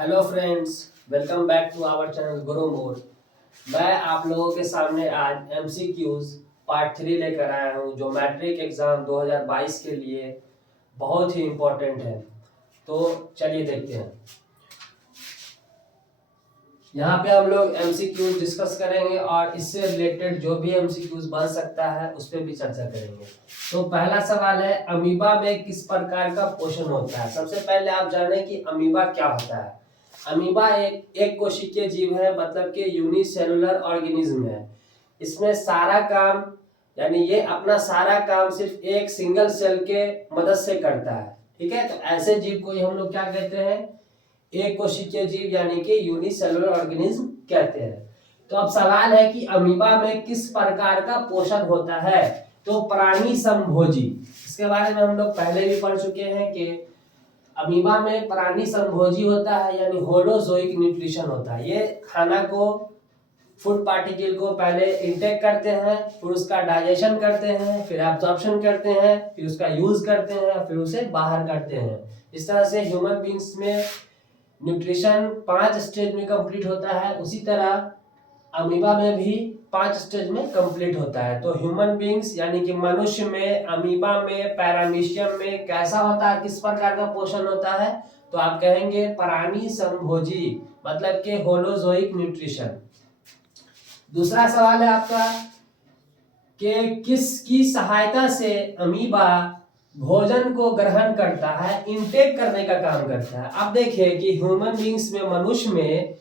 Hello friends, welcome back to our channel Guru mode. मैं आप लोगों के सामने आज एमसीक्यूज पार्ट 3 लेकर आया हूं, जो मैट्रिक एग्जाम 2022 के लिए बहुत ही इम्पोर्टेंट है। तो चलिए देखते हैं। यहाँ पे हम लोग एमसीक्यूज डिस्कस करेंगे और इससे रिलेटेड जो भी एमसीक्यूज बन सकता है उस पर भी चर्चा करेंगे। तो पहला सवाल है, अमीबा में किस प्रकार का पोषण होता है। सबसे पहले आप जानें कि अमीबा क्या होता है। अमीबा एक कोशिकीय जीव है, मतलब कि यूनिसेलुलर ऑर्गेनिज्म है। इसमें सारा काम यानी ये अपना सारा काम सिर्फ एक सिंगल सेल के मदद से करता है। ठीक है, तो ऐसे जीव को हम लोग क्या कहते हैं, एक कोशिकीय जीव यानी कि यूनिसेलुलर ऑर्गेनिज्म कहते हैं। तो अब सवाल है कि अमीबा में किस प्रकार का पोषण होता है। तो प्राणी संभोजी, इसके बारे में हम लोग पहले भी पढ़ चुके हैं कि अमीबा में प्राणी संभोजी होता है, यानी होलोजोइक न्यूट्रिशन होता है। ये खाना को, फूड पार्टिकल को पहले इंटेक करते हैं, फिर उसका डाइजेशन करते हैं, फिर एब्जॉर्प्शन करते हैं, फिर उसका यूज करते हैं, फिर उसे बाहर करते हैं। इस तरह से ह्यूमन बींग्स में न्यूट्रिशन 5 स्टेज में कंप्लीट होता है, उसी तरह अमीबा में भी 5 स्टेज में कंप्लीट होता है। तो ह्यूमन बींग्स यानी कि मनुष्य में, अमीबा में, पैरामीशियम में कैसा होता है, किस प्रकार का पोषण होता है, तो आप कहेंगे प्राणी संभोजी, मतलब कि होलोजोइक न्यूट्रिशन। दूसरा सवाल है आपका कि किसकी सहायता से अमीबा भोजन को ग्रहण करता है, इनटेक करने का काम करता है। अब देखिए कि ह्यूमन बींग्स में, मनुष्य में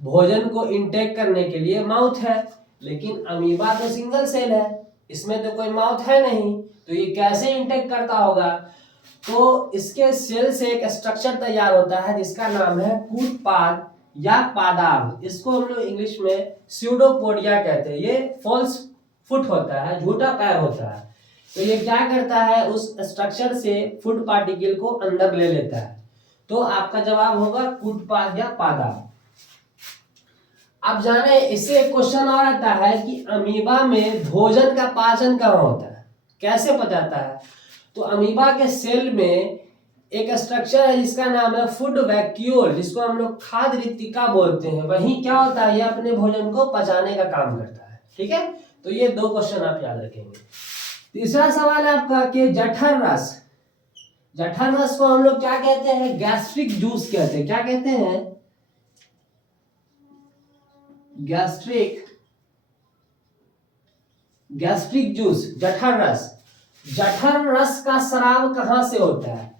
भोजन को इनटेक करने के लिए माउथ है, लेकिन अमीबा तो सिंगल सेल है, इसमें तो कोई माउथ है नहीं, तो ये कैसे इनटेक करता होगा। तो इसके सेल से एक स्ट्रक्चर तैयार होता है जिसका नाम है कूटपाद या पादाब। इसको हम लोग इंग्लिश में स्यूडोपोडिया कहते हैं। ये फॉल्स फुट होता है, झूठा पैर होता है। तो ये क्या करता है, उस स्ट्रक्चर से फूड पार्टिकल को अंदर ले लेता है। तो आपका जवाब होगा कूटपाद या पादाब। अब जाने, इससे एक क्वेश्चन और आता है कि अमीबा में भोजन का पाचन कहाँ होता है, कैसे पचाता है। तो अमीबा के सेल में एक स्ट्रक्चर है जिसका नाम है फूड वैक्यूल, जिसको हम लोग खाद्य रिक्तिका बोलते हैं। वहीं क्या होता है, ये अपने भोजन को पचाने का काम करता है। ठीक है, तो ये 2 क्वेश्चन आप याद रखेंगे। तीसरा सवाल है आपका कि जठर रस, जठर रस को हम लोग क्या कहते हैं, गैस्ट्रिक जूस कहते हैं। क्या कहते हैं, गैस्ट्रिक जूस, जठर रस। जठर रस का स्राव कहां से होता है,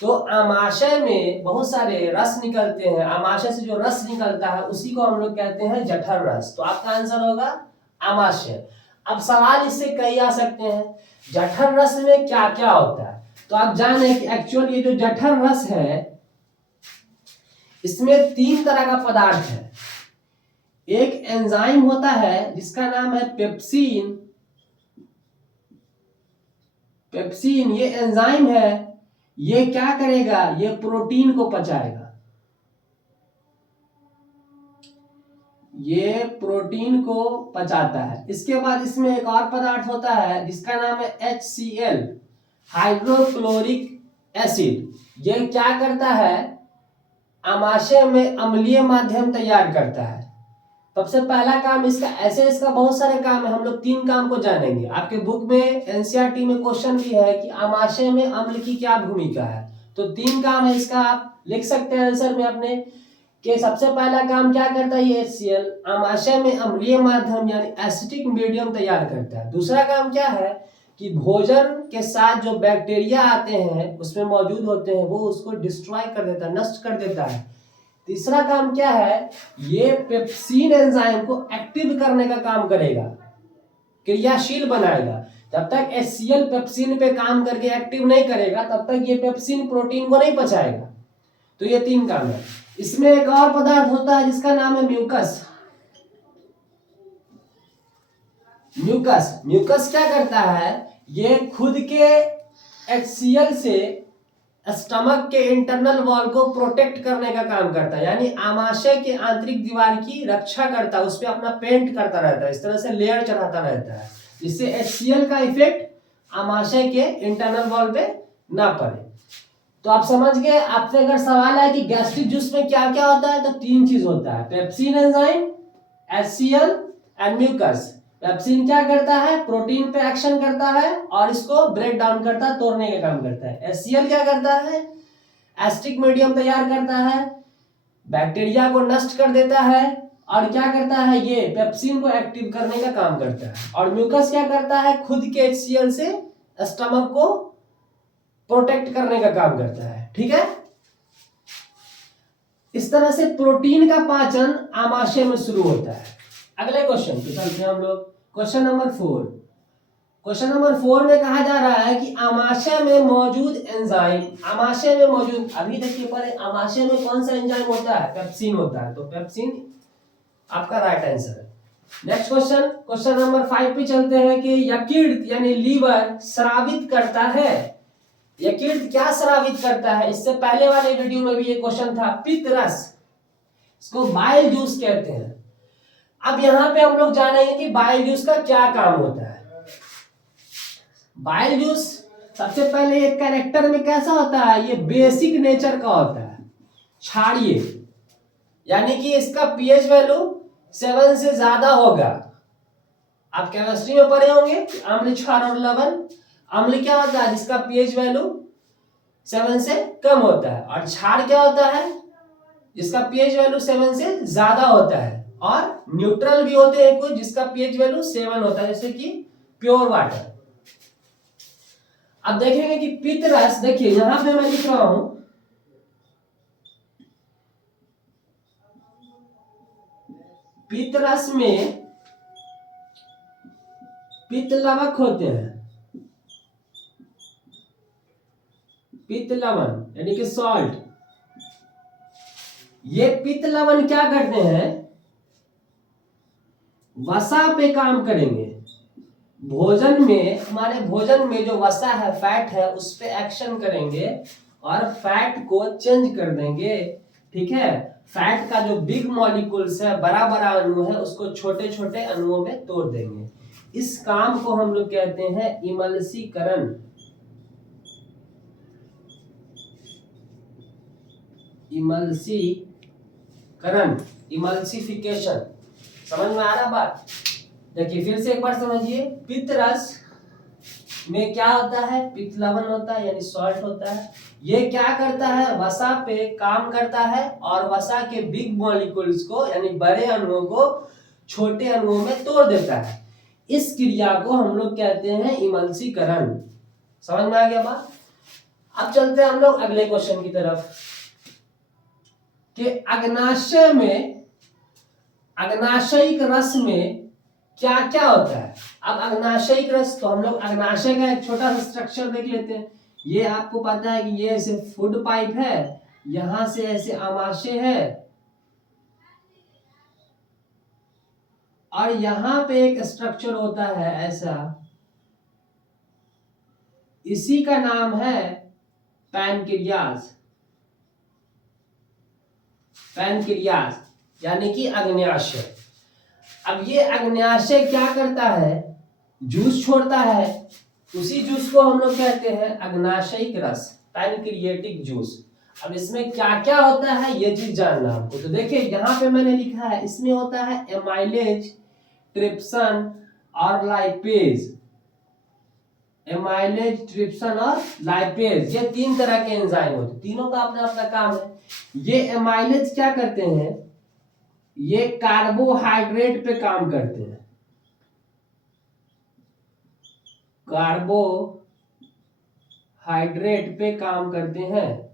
तो आमाशय में बहुत सारे रस निकलते हैं। आमाशय से जो रस निकलता है उसी को हम लोग कहते हैं जठर रस। तो आपका आंसर होगा आमाशय। अब सवाल इससे कई आ सकते हैं, जठर रस में क्या क्या होता है। तो आप जाने कि एक्चुअली ये जो जठर रस है, इसमें 3 तरह का पदार्थ है। एक एंजाइम होता है जिसका नाम है पेप्सिन। पेप्सिन ये एंजाइम है, ये क्या करेगा, ये प्रोटीन को पचाएगा। ये प्रोटीन को पचाता है। इसके बाद इसमें एक और पदार्थ होता है जिसका नाम है HCl, हाइड्रोक्लोरिक एसिड। ये क्या करता है, आमाशय में अम्लीय माध्यम तैयार करता है। सबसे पहला काम इसका, ऐसे इसका बहुत सारे काम है, हम लोग 3 काम को जानेंगे। आपके बुक में एनसीईआरटी में क्वेश्चन भी है कि आमाशय में अम्ल की क्या भूमिका है। तो 3 काम है इसका, आप लिख सकते हैं आंसर में अपने कि सबसे पहला काम क्या करता है, ये HCl आमाशय में अम्लीय माध्यम यानी एसिडिक मीडियम तैयार करता है। दूसरा काम क्या है कि भोजन के साथ जो बैक्टीरिया आते हैं उसमें मौजूद होते हैं, वो उसको डिस्ट्रॉय कर देता है, नष्ट कर देता है। तीसरा काम क्या है, ये पेप्सिन एंजाइम को एक्टिव करने का काम करेगा, क्रियाशील बनाएगा। जब तक HCl पेप्सिन पे काम करके एक्टिव नहीं करेगा तब तक ये पेप्सिन प्रोटीन को नहीं पचाएगा। तो ये 3 काम है। इसमें एक और पदार्थ होता है जिसका नाम है म्यूकस। म्यूकस क्या करता है, ये खुद के HCl से स्टमक के इंटरनल वॉल को प्रोटेक्ट करने का काम करता है, यानी आमाशय के आंतरिक दीवार की रक्षा करता है, उस पर अपना पेंट करता रहता है, इस तरह से लेयर चढ़ाता रहता है, जिससे HCl का इफेक्ट आमाशय के इंटरनल वॉल पे ना पड़े। तो आप समझ गए। आपसे अगर सवाल है कि गैस्ट्रिक जूस में क्या क्या होता है, तो 3 चीज होता है, pepsin enzyme, HCl and mucus. Pepsin क्या करता है, प्रोटीन पे एक्शन करता है और इसको ब्रेक डाउन करता है, तोड़ने का काम करता है। HCl क्या करता है, एसिडिक मीडियम तैयार करता है, बैक्टीरिया को नष्ट कर देता है, और क्या करता है, ये पेप्सिन को एक्टिव करने का काम करता है। और म्यूकस क्या करता है, खुद के HCl से स्टमक को प्रोटेक्ट करने का काम करता है। ठीक है, इस तरह से प्रोटीन का पाचन आमाशय में शुरू होता है। अगले क्वेश्चन पे चलते हैं हम लोग। Question number 4। क्वेश्चन नंबर 4 में कहा जा रहा है कि आमाशय में मौजूद एंजाइम, आमाशय में मौजूद, अभी देखिए पहले आमाशय में कौन सा एंजाइम होता है, पेप्सिन होता है, तो पेप्सिन आपका राइट आंसर है। नेक्स्ट क्वेश्चन, क्वेश्चन नंबर 5 पे चलते हैं कि यकृत यानी लीवर स्रावित करता है। यकृत क्या स्रावित करता है, इससे पहले वाले वीडियो में भी ये क्वेश्चन था, पित्त रस, इसको बाइल जूस कहते हैं। अब यहां पे हम लोग जानेंगे कि बाइल जूस का क्या काम होता है। बाइल जूस सबसे पहले एक कैरेक्टर में कैसा होता है, ये बेसिक नेचर का होता है, क्षारीय, यानी कि इसका पीएच वैल्यू 7 से ज्यादा होगा। आप केमिस्ट्री में पढ़े होंगे अम्ल, क्षार और लवण। अम्ल क्या होता है, जिसका पीएच वैल्यू 7 से कम होता है, और क्षार क्या होता है, जिसका पीएच वैल्यू 7 से ज्यादा होता है। और न्यूट्रल भी होते हैं कुछ, जिसका पीएच वैल्यू 7 होता है, जैसे कि प्योर वाटर। अब देखेंगे कि पित्त रस, देखिए यहां पे मैं लिख रहा हूं, पित्त रस में पित्त लवक होते हैं, पित्त लवण यानी कि सॉल्ट। ये पित्त लवण क्या करते हैं, वसा पे काम करेंगे। भोजन में, हमारे भोजन में जो वसा है, फैट है, उस पे एक्शन करेंगे और फैट को चेंज कर देंगे। ठीक है, फैट का जो बिग मॉलिक्यूल्स है, बड़ा बड़ा अणु है, उसको छोटे छोटे अणुओं में तोड़ देंगे। इस काम को हम लोग कहते हैं इमल्सीकरण। इमल्सीकरण, इमल्सिफिकेशन। समझ में आ रहा बात? देखिए फिर से एक बार समझिए, पित्त रस में क्या होता है, पित्त लवण होता है यानी सॉल्ट होता है। ये क्या करता है, वसा पे काम करता है और वसा के बिग मॉलिक्यूल्स को यानी बड़े अणुओं को छोटे अणुओं में तोड़ देता है। इस क्रिया को हम लोग कहते हैं इमल्सीकरण। समझ में आ गया बात? अब चलते हैं हम लोग अगले क्वेश्चन की तरफ कि अग्नाशय में, अग्नाशयिक रस में क्या क्या होता है। अब अग्नाशयिक रस, तो हम लोग अग्नाशय का एक छोटा सा स्ट्रक्चर देख लेते हैं। ये आपको पता है कि ये ऐसे फूड पाइप है, यहां से ऐसे आमाशय है, और यहां पे एक स्ट्रक्चर होता है ऐसा, इसी का नाम है पैनक्रियाज। पैनक्रियाज यानी कि अग्न्याशय। अब ये अग्न्याशय क्या करता है, जूस छोड़ता है, उसी जूस को हम लोग कहते हैं अग्नाशयिक रस, पैनक्रिएटिक जूस। अब इसमें क्या क्या होता है ये चीज जानना हमको। तो देखिए यहां पे मैंने लिखा है, इसमें होता है एमाइलेज, ट्रिप्सन और लाइपेज। एमाइलेज, ट्रिप्सन और लाइपेज, ये 3 तरह के एंजाइम होते हैं, तीनों का अपना अपना काम है। ये एमाइलेज क्या करते हैं, ये कार्बोहाइड्रेट पे काम करते हैं, कार्बोहाइड्रेट पे काम करते हैं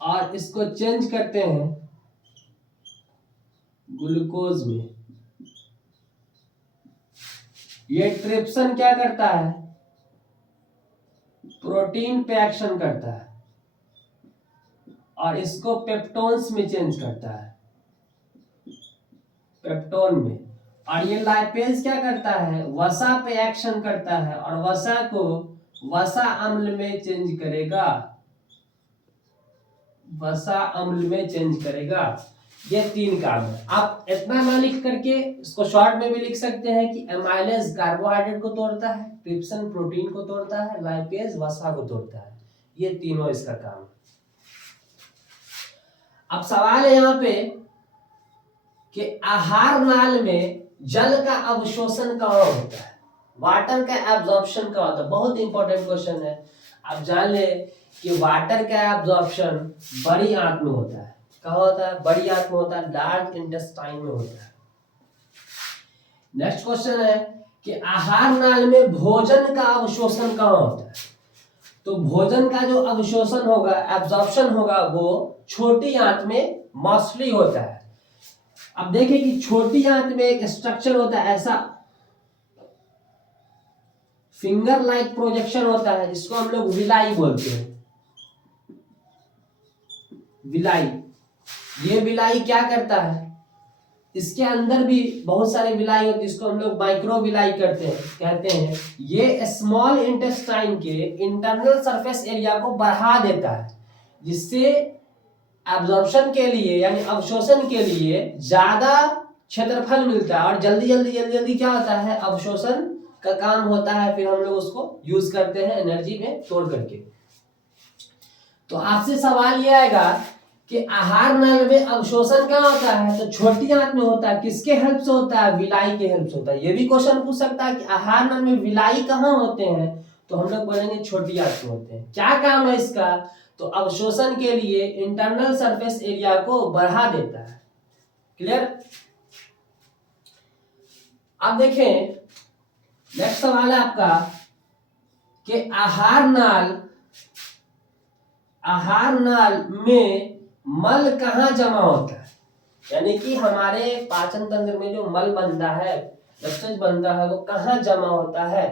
और इसको चेंज करते हैं ग्लूकोज में। ये ट्रिप्सन क्या करता है, प्रोटीन पे एक्शन करता है और इसको पेप्टोन्स में चेंज करता है, पेप्टोन में। और ये लाइपेज क्या करता है, वसा पे एक्शन करता है और वसा को वसा अम्ल में चेंज करेगा, वसा अम्ल में चेंज करेगा। ये 3 काम है। आप इतना ना लिख करके इसको शॉर्ट में भी लिख सकते हैं कि एमाइलेज कार्बोहाइड्रेट को तोड़ता है, ट्रिप्सन प्रोटीन को तोड़ता है, लाइपेज वसा को तोड़ता है। ये तीनों इसका काम है। अब सवाल है यहाँ पे कि आहार नाल में जल का अवशोषण कहाँ होता है, वाटर का एब्जॉर्प्शन कहाँ होता है। बहुत इंपॉर्टेंट क्वेश्चन है। आप जान ले कि वाटर का एब्जॉर्प्शन बड़ी आंत में होता है। कहाँ होता है? बड़ी आंत में होता है, लार्ज इंटेस्टाइन में होता है। नेक्स्ट क्वेश्चन है कि आहार नाल में भोजन का अवशोषण कहाँ होता है। तो भोजन का जो अवशोषण होगा, एब्जॉर्प्शन होगा, वो छोटी आंत में मोस्टली होता है। अब देखिए कि छोटी आंत में एक स्ट्रक्चर होता है ऐसा, फिंगर लाइक प्रोजेक्शन होता है, जिसको हम लोग विलाई बोलते हैं। विलाई, ये विलाई क्या करता है, इसके अंदर भी बहुत सारे विलाई होती है, इसको हम लोग माइक्रो विलाई कहते हैं। ये स्मॉल इंटेस्टाइन के इंटरनल सरफेस एरिया को बढ़ा देता है, जिससे एब्जॉर्प्शन के लिए यानी अवशोषण के लिए ज्यादा क्षेत्रफल मिलता है और जल्दी जल्दी क्या होता है, अवशोषण का काम होता है। फिर हम लोग उसको यूज करते हैं एनर्जी में तोड़ करके। तो आपसे सवाल ये आएगा कि आहार नल में अवशोषण क्या होता है, तो छोटी आंत में होता है। किसके हेल्प से होता है? विलाई के हेल्प से होता है। ये भी क्वेश्चन पूछ सकता है कि आहार नल में विलाई कहाँ होते हैं, तो हम लोग बोलेंगे छोटी आंत में होते हैं। क्या काम है इसका? तो अवशोषण के लिए इंटरनल सरफेस एरिया को बढ़ा देता है। क्लियर? अब देखें नेक्स्ट सवाल है आपका कि आहार नाल में मल कहाँ जमा होता है, यानी कि हमारे पाचन तंत्र में जो मल बनता है, वेस्टेज बनता है, वो कहाँ जमा होता है।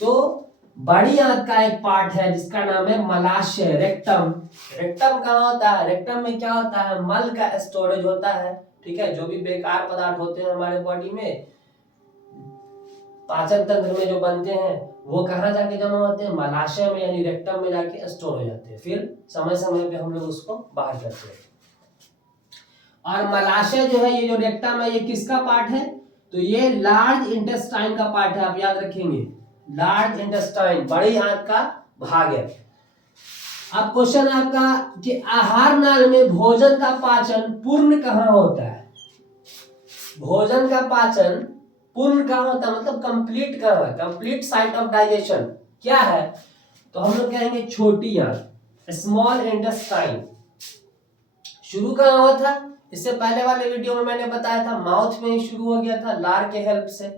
तो बड़ी आंत का एक पार्ट है जिसका नाम है मलाशय, रेक्टम। रेक्टम कहाँ होता है? रेक्टम में क्या होता है, मल का स्टोरेज होता है। ठीक है, जो भी बेकार पदार्थ होते हैं हमारे बॉडी में, पाचन तंत्र में जो बनते हैं, वो कहाँ जाके जमा होते हैं? मलाशय में, यानी रेक्टम में जाके स्टोर हो जाते हैं। फिर समय समय पे हम लोग उसको बाहर करते हैं। और मलाशय जो है, ये जो रेक्टम है, ये किसका पार्ट है? तो ये लार्ज इंटेस्टाइन का पार्ट है। आप याद रखेंगे, लार्ज इंटेस्टाइन बड़ी आंत का भाग है। अब क्वेश्चन है आपका कि आहार नाल में भोजन का पाचन पूर्ण कहाँ होता है। भोजन का पाचन पूर्ण कहाँ होता है, मतलब कंप्लीट कहाँ है, कंप्लीट साइट ऑफ डाइजेशन क्या है? तो हम लोग कहेंगे छोटी आंत, स्मॉल इंटेस्टाइन। शुरू कहाँ हुआ था? इससे पहले वाले वीडियो में मैंने बताया था माउथ में ही शुरू हो गया था, लार के हेल्प से।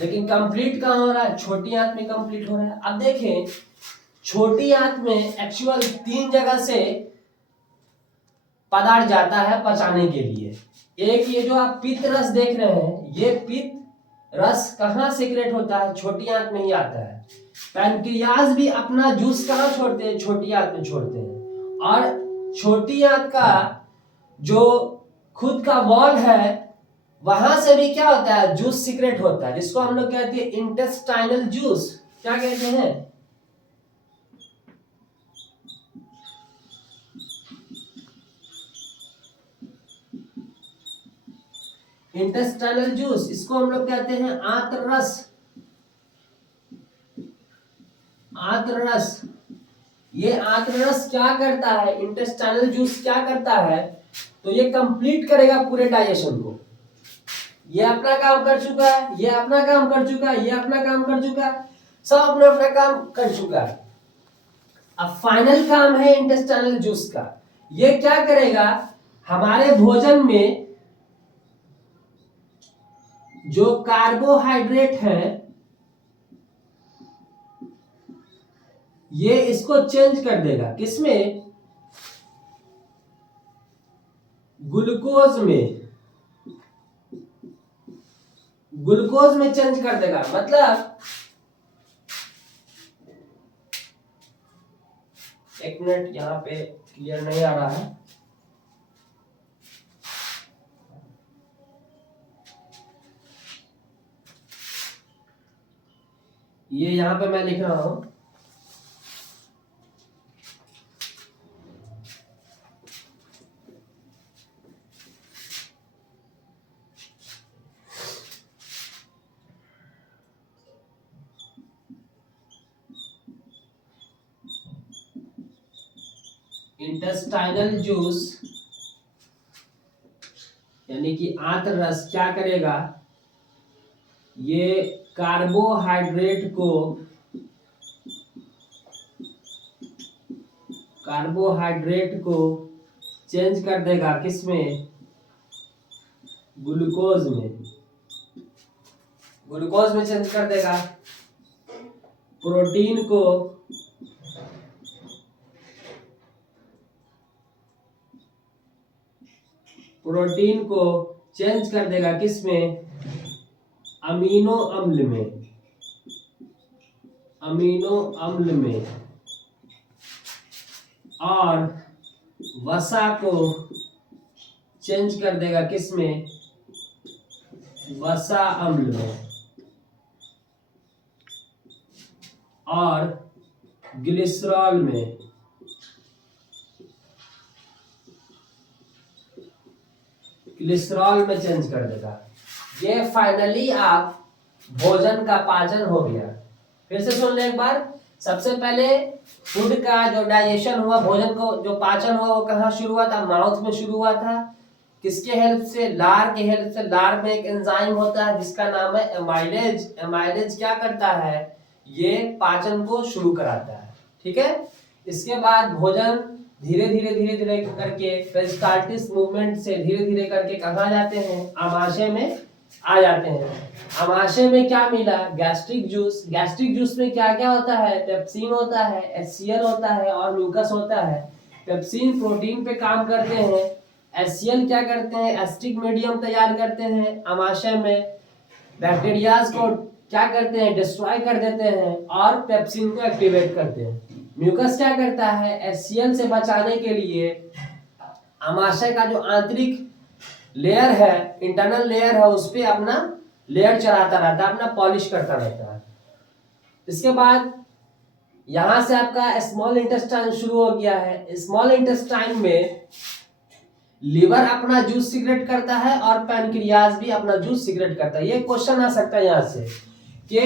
लेकिन कंप्लीट कहाँ हो रहा है? छोटी आंत में कंप्लीट हो रहा है। अब देखें, छोटी आंत में एक्चुअल 3 जगह से पदार्थ जाता है पचाने के लिए। एक ये जो आप पित्त रस देख रहे हैं, ये पित्त रस कहाँ सीक्रेट होता है? छोटी आंत में ही आता है। पैंक्रियाज भी अपना जूस कहाँ छोड़ते हैं? छोटी आंत में छोड़ते हैं। और छोटी आंत का जो खुद का वॉल है, वहां से भी क्या होता है? जूस सीक्रेट होता है, जिसको हम लोग कहते हैं इंटेस्टाइनल जूस। क्या कहते हैं? Intestinal juice. इसको हम लोग कहते हैं आंत्र रस। आंत्र रस, ये आंत्र रस क्या करता है? इंटेस्टाइनल जूस क्या करता है? तो ये कंप्लीट करेगा पूरे डाइजेशन को। ये अपना काम कर चुका है, ये अपना काम कर चुका है, ये अपना काम कर चुका है, सब अपना अपना काम कर चुका है। अब फाइनल काम है इंटेस्टाइनल जूस का। ये क्या करेगा? हमारे भोजन में जो कार्बोहाइड्रेट है, ये इसको चेंज कर देगा। किसमें? ग्लूकोज में। ग्लूकोज में चेंज कर देगा। मतलब एक मिनट, यहां पे क्लियर नहीं आ रहा है। ये यहां पे मैं लिख रहा हूं, इंटेस्टाइनल जूस यानी कि आंत रस क्या करेगा, ये कार्बोहाइड्रेट को चेंज कर देगा, किसमें, ग्लूकोज में चेंज कर देगा। प्रोटीन को चेंज कर देगा, किसमें, अमीनो अम्ल में। और वसा को चेंज कर देगा, किसमें, वसा अम्ल में। और ग्लिसरॉल में चेंज कर देगा। ये फाइनली आप भोजन का पाचन हो गया। फिर से सुन ले एक बार। सबसे पहले फूड का जो डाइजेशन हुआ, भोजन को जो पाचन हुआ, वो कहाँ शुरू हुआ था, माउथ में शुरू हुआ था। किसके हेल्प से, लार के हेल्प से। लार में एक एंजाइम होता है जिसका नाम है एमाइलेज। एमाइलेज क्या करता है, ये पाचन को शुरू कराता है, ठीक है। इसके बाद भोजन धीरे धीरे करके पेरिस्टाल्टिस मूवमेंट से धीरे धीरे करके कहाँ जाते हैं, आमाशय में आ जाते हैं। आमाशय में क्या मिला, गैस्ट्रिक जूस। गैस्ट्रिक जूस में क्या क्या होता है, पेप्सिन होता है, HCl होता है और म्यूकस होता है। पेप्सिन प्रोटीन पे काम करते हैं, HCl क्या करते हैं, एसिटिक मीडियम तैयार करते हैं आमाशय में। बैक्टीरियाज को क्या करते हैं, डिस्ट्रॉय कर देते हैं और पेप्सिन को एक्टिवेट करते हैं। म्यूकस क्या करता है, HCl से बचाने के लिए आमाशय का जो आंतरिक लेयर है, इंटरनल लेयर है, उस पे अपना लेयर चढ़ाता रहता है, अपना पॉलिश करता रहता है। इसके बाद यहां से आपका स्मॉल इंटेस्टाइन शुरू हो गया है। स्मॉल इंटेस्टाइन में लीवर अपना जूस सीक्रेट करता है और पैनक्रियाज भी अपना जूस सीक्रेट करता है। ये क्वेश्चन आ सकता है यहां से कि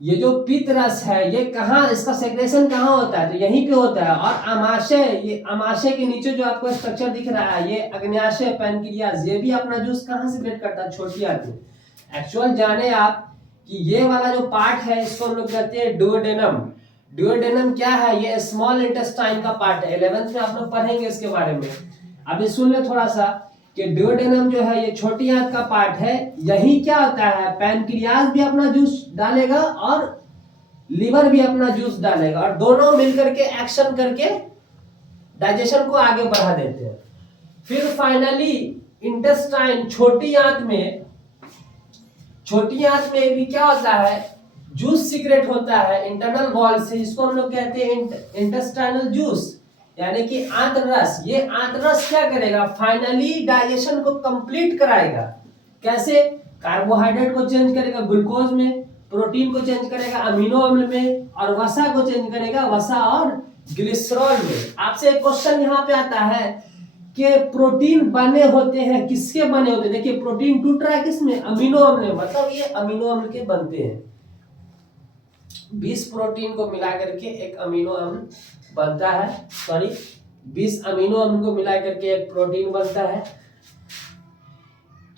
ये जो पित्त रस है, ये कहाँ, इसका सेक्रेशन कहाँ होता है, तो यहीं पे होता है। और आमाशय, ये आमाशय के नीचे जो आपको स्ट्रक्चर दिख रहा है, ये अग्न्याशय, पैनक्रियाज, ये भी अपना जूस कहाँ सीक्रेट करता है, छोटी आंत में। एक्चुअल जाने आप कि ये वाला जो पार्ट है, इसको हम लोग कहते हैं डुओडेनम। डुओडेनम क्या है, ये स्मॉल इंटेस्टाइन का पार्ट है। 11th में आप लोग पढ़ेंगे इसके बारे में। अभी सुन ले थोड़ा सा कि डुओडेनम जो है, ये छोटी आंत का पार्ट है। यही क्या होता है, पैनक्रियाज भी अपना जूस डालेगा और लीवर भी अपना जूस डालेगा, और दोनों मिलकर के एक्शन करके डाइजेशन को आगे बढ़ा देते हैं। फिर फाइनली इंटेस्टाइन, छोटी आंत में भी क्या होता है, जूस सीक्रेट होता है इंटरनल वॉल से, जिसको हम लोग कहते हैं इंटेस्टाइनल जूस, यानी कि आंत रस। ये आंत रस क्या करेगा, फाइनली डाइजेशन को कंप्लीट कराएगा। कैसे, कार्बोहाइड्रेट को चेंज करेगा ग्लूकोज में, प्रोटीन को चेंज करेगा अमीनो अम्ल में, और वसा को चेंज करेगा वसा और ग्लिसरॉल में। आपसे एक क्वेश्चन यहाँ पे आता है कि प्रोटीन बने होते हैं, किसके बने होते हैं। देखिए प्रोटीन टूट रहा है किसमें, अमीनो अम्ल में, मतलब ये अमीनो अम्ल के बनते हैं। 20 प्रोटीन को मिला करके एक अमीनो अम्ल बनता है, 20 अमीनो अम्ल को मिला करके एक प्रोटीन बनता है।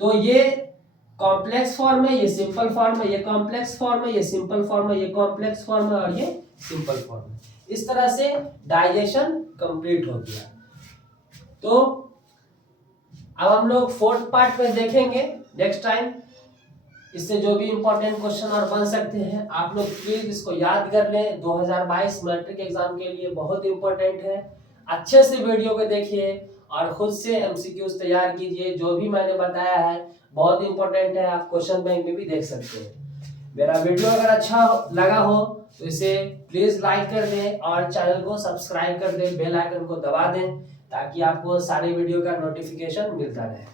तो ये कॉम्प्लेक्स फॉर्म है, ये सिंपल फॉर्म है, ये कॉम्प्लेक्स फॉर्म है, ये सिंपल फॉर्म है, ये कॉम्प्लेक्स फॉर्म है और ये सिंपल फॉर्म है। इस तरह से डाइजेशन कंप्लीट हो गया। तो अब हम लोग 4th पार्ट में देखेंगे नेक्स्ट टाइम। इससे जो भी इंपॉर्टेंट क्वेश्चन और बन सकते हैं, आप लोग प्लीज इसको याद कर लें। 2022 मैट्रिक एग्जाम के लिए बहुत इंपॉर्टेंट है। अच्छे से वीडियो को देखिए और खुद से एमसीक्यूज तैयार कीजिए। जो भी मैंने बताया है बहुत इंपॉर्टेंट है, आप क्वेश्चन बैंक में भी देख सकते हैं। मेरा वीडियो अगर अच्छा लगा हो तो इसे प्लीज लाइक कर दें और चैनल को सब्सक्राइब कर दें, बेल आइकन को दबा दें, ताकि आपको सारे वीडियो का नोटिफिकेशन मिलता रहे।